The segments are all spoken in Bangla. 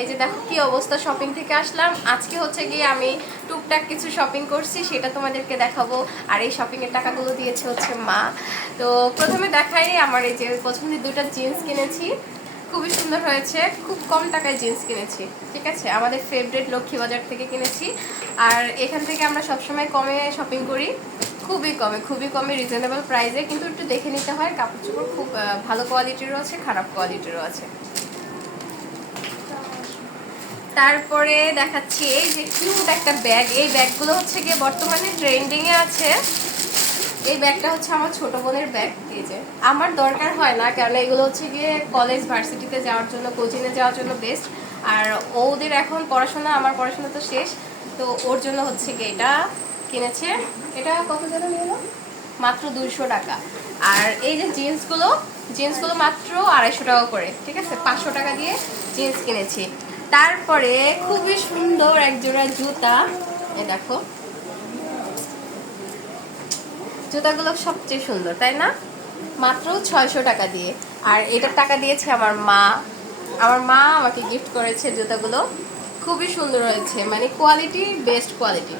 এই যে দেখো কি অবস্থা শপিং থেকে আসলাম। আজকে হচ্ছে গিয়ে আমি টুকটাক কিছু শপিং করছি, সেটা তোমাদেরকে দেখাবো। আর এই শপিং এর টাকাগুলো দিয়েছে হচ্ছে মা। তো প্রথমে দেখাই আমার এই যে পছন্দের দুটো জিন্স কিনেছি। খুবই সুন্দর হয়েছে, খুব কম টাকায় জিন্স কিনেছি, ঠিক আছে? আমাদের ফেভারিট লক্ষ্মী বাজার থেকে কিনেছি। আর এখান থেকে আমরা সবসময় কমে শপিং করি, খুবই কমে খুবই কমে রিজনেবল প্রাইসে কিন্তু একটু দেখে নিতে হয়, কাপড় চোপড় খুব ভালো কোয়ালিটিরও আছে, খারাপ কোয়ালিটিরও আছে। তারপরে দেখাচ্ছি এই যে কিউট একটা ব্যাগ এই ব্যাগগুলো হচ্ছে গিয়ে বর্তমানে ট্রেন্ডিংয়ে আছে। এই ব্যাগটা হচ্ছে আমার ছোট বোনের ব্যাগ এই যে, আমার দরকার হয় না কারণ এগুলো হচ্ছে গিয়ে কলেজ ভার্সিটিতে যাওয়ার জন্য কোচিংয়ে যাওয়ার জন্য বেস্ট আর ওদের এখন পড়াশোনা, আমার পড়াশোনা তো শেষ। তো ওর জন্য হচ্ছে গিয়ে এটা কিনেছে। এটা কত যেন নিল? মাত্র দুইশো টাকা। আর এই যে জিন্সগুলো জিন্সগুলো মাত্র আড়াইশো টাকা করে, ঠিক আছে? পাঁচশো টাকা দিয়ে জিন্স কিনেছি। তারপরে খুবই সুন্দর এক জোড়া জুতা। এ দেখো। জুতাগুলো সবচেয়ে সুন্দর, তাই না? মাত্র ছয়শো টাকা দিয়ে। আর এটার টাকা দিয়েছে আমার মা। আমার মা আমাকে গিফট করেছে জুতাগুলো। খুবই সুন্দর হয়েছে মানে কোয়ালিটি বেস্ট কোয়ালিটি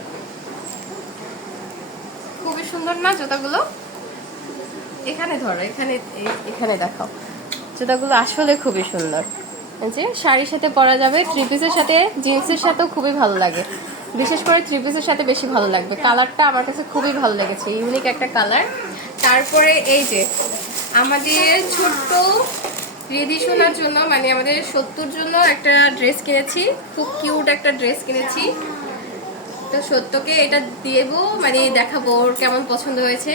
খুবই সুন্দর না জুতাগুলো? এখানে ধরো, এখানে এখানে দেখাও। জুতাগুলো আসলে খুবই সুন্দর। যে শাড়ির সাথে পরা যাবে থ্রি পিসের সাথে জিন্সের সাথেও খুবই ভালো লাগে। বিশেষ করে থ্রি পিসের সাথে বেশি ভালো লাগবে। কালারটা আমার কাছে খুবই ভালো লেগেছে ইউনিক একটা কালার। তারপরে এই যে, আমাদের ছোট্ট রিদি শোনার জন্য মানে আমাদের সত্যুর জন্য একটা ড্রেস কিনেছি, খুব কিউট একটা ড্রেস কিনেছি। তো সত্যকে এটা দেবো মানে দেখাবো ওর কেমন পছন্দ হয়েছে।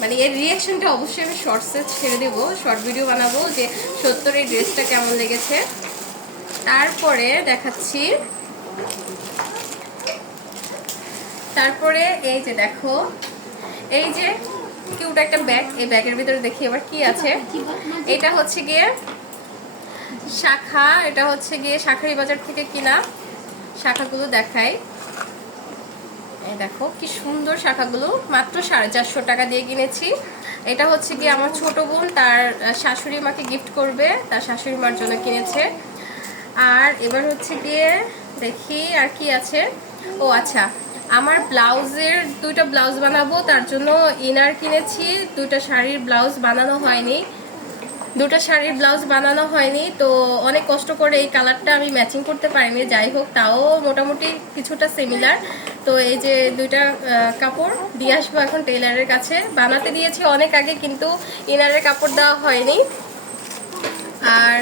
মানে এর রিয়াকশনটা অবশ্যই আমি শর্টসে ছেড়ে দেবো শর্ট ভিডিও বানাবো যে সত্যর এই ড্রেসটা কেমন লেগেছে। তারপরে দেখাচ্ছি, তারপরে এই যে দেখো, এই যে কিউট একটা ব্যাগ এই ব্যাগের ভিতরে দেখি এবার কি আছে। এটা হচ্ছে গিয়ে শাখা, এটা হচ্ছে গিয়ে শাখারি বাজার থেকে কিনা, শাখাগুলো এই দেখো, কি সুন্দর শাখাগুলো। মাত্র সাড়ে চারশো টাকা দিয়ে কিনেছি। এটা হচ্ছে গিয়ে আমার ছোট বোন, তার শাশুড়ি মাকে গিফট করবে, তার শাশুড়ি মার জন্য কিনেছে। আর এবার হচ্ছে গিয়ে দেখি আর কি আছে। ও আচ্ছা আমার ব্লাউজের দুইটা ব্লাউজ বানাবো, তার জন্য ইনার কিনেছি। দুইটা শাড়ির ব্লাউজ বানানো হয়নি। দুটো শাড়ির ব্লাউজ বানানো হয়নি, তো অনেক কষ্ট করে এই কালারটা আমি ম্যাচিং করতে পারিনি, যাই হোক, তাও মোটামুটি কিছুটা সিমিলার তো এই যে দুইটা কাপড় দিয়ে আসব এখন টেলারের কাছে। বানাতে দিয়েছি অনেক আগে, কিন্তু ইনারের কাপড় দেওয়া হয়নি। আর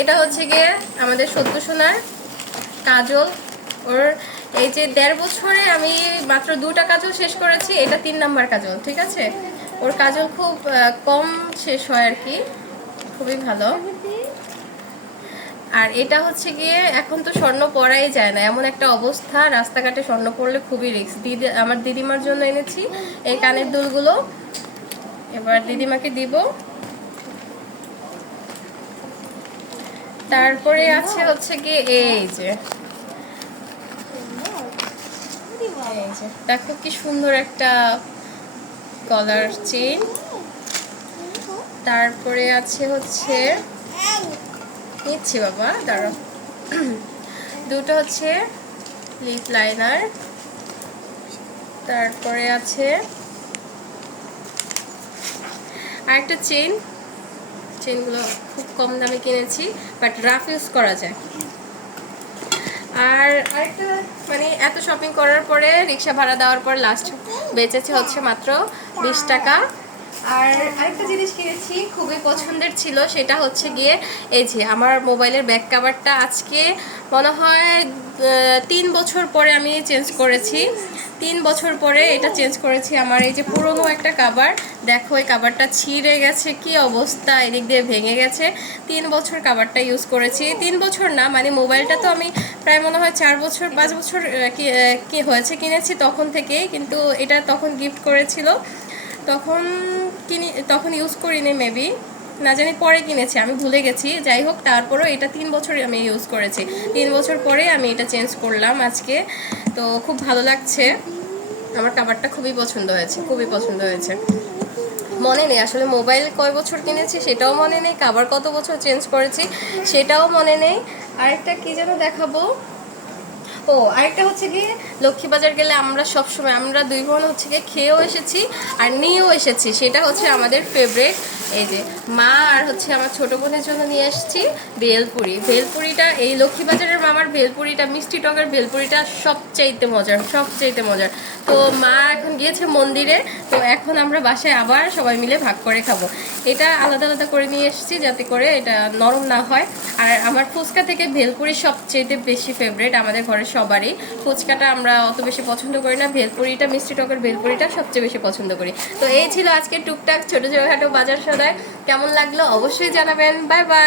এটা হচ্ছে গিয়ে আমাদের সত্য সোনার কাজল। ওর এই যে দেড় বছরে আমি মাত্র দুটা কাজল শেষ করেছি, এটা তিন নাম্বার কাজল, ঠিক আছে? ওর কাজল খুব কম শেষ হয় আর কি। খুবই ভালো। আর এটা হচ্ছে গিয়ে, এখন তো স্বর্ণ পরাই যায় না। এমন একটা অবস্থা, রাস্তাঘাটে স্বর্ণ পরলে খুবই রিস্ক দিদি, আমার দিদিমার জন্য এনেছি, এই কানের দুলগুলো। এবার দিদিমাকে দিব। তারপরে আছে হচ্ছে গিয়ে এই যে, দেখো কি সুন্দর একটা গলার চেন তারপরে আছে হচ্ছে নিচ্ছি বাবা দাঁড়ো দুটো হচ্ছে লিপ লাইনার তারপরে আছে আর একটা চেন চেনগুলো খুব কম দামে কিনেছি বাট রাফ ইউজ করা যায়। আর আরেকটা মানে এত শপিং করার পরে রিক্সা ভাড়া দেওয়ার পর লাস্ট বেঁচেছে হচ্ছে মাত্র বিশ টাকা। আর আরেকটা জিনিস কিনেছি, খুবই পছন্দের ছিল, সেটা হচ্ছে গিয়ে এই যে আমার মোবাইলের ব্যাক কাভারটা আজকে মনে হয় তিন বছর পরে আমি চেঞ্জ করেছি। তিন বছর পরে এটা চেঞ্জ করেছি আমার। এই যে পুরনো একটা কাভার দেখো এই কাবারটা ছিঁড়ে গেছে, কি অবস্থা? এদিক দিয়ে ভেঙে গেছে। তিন বছর কাবারটা ইউজ করেছি। তিন বছর না মানে মোবাইলটা তো আমি প্রায় মনে হয় চার বছর, পাঁচ বছর কি হয়েছে কিনেছি তখন থেকেই, কিন্তু এটা তখন গিফট করেছিল। তখন কিনি, তখন ইউজ করিনি মেবি না জানি পরে কিনেছি, আমি ভুলে গেছি। যাই হোক, তারপরেও এটা তিন বছর আমি ইউজ করেছি। তিন বছর পরে আমি এটা চেঞ্জ করলাম আজকে। তো খুব ভালো লাগছে। আমার কাবারটা খুবই পছন্দ হয়েছে, খুবই পছন্দ হয়েছে। মনে নেই, আসলে মোবাইল কয় বছর কিনেছি সেটাও মনে নেই কাবার কত বছর চেঞ্জ করেছি সেটাও মনে নেই। আরেকটা কি যেন দেখাবো? ও, আরেকটা হচ্ছে গিয়ে লক্ষ্মীবাজার গেলে আমরা সবসময়, আমরা দুই বোন হচ্ছে গিয়ে খেয়েও এসেছি আর নিয়েও এসেছি। সেটা হচ্ছে আমাদের ফেভারেট এই যে মা আর হচ্ছে আমার ছোট বোনের জন্য নিয়ে এসেছি ভেলপুরি। ভেলপুরিটা, এই লক্ষ্মীবাজারের মামার ভেলপুরিটা, মিষ্টি টকের ভেলপুরিটা সবচাইতে মজার সবচাইতে মজার। তো মা এখন গিয়েছে মন্দিরে, তো এখন আমরা বাসায় আবার সবাই মিলে ভাগ করে খাব। এটা আলাদা আলাদা করে নিয়ে এসেছি যাতে করে এটা নরম না হয়। আর আমার ফুচকা থেকে ভেলপুরি সবচেয়ে বেশি ফেভারিট আমাদের ঘরের সবারই। ফুচকাটা আমরা অত বেশি পছন্দ করি না, ভেলপুরিটা, মিষ্টি টকের ভেলপুরিটা সবচেয়ে বেশি পছন্দ করি। তো এই ছিল আজকে টুকটাক ছোটো ছোটোখাটো বাজার সদায়। কেমন লাগল অবশ্যই জানাবেন। Bye bye.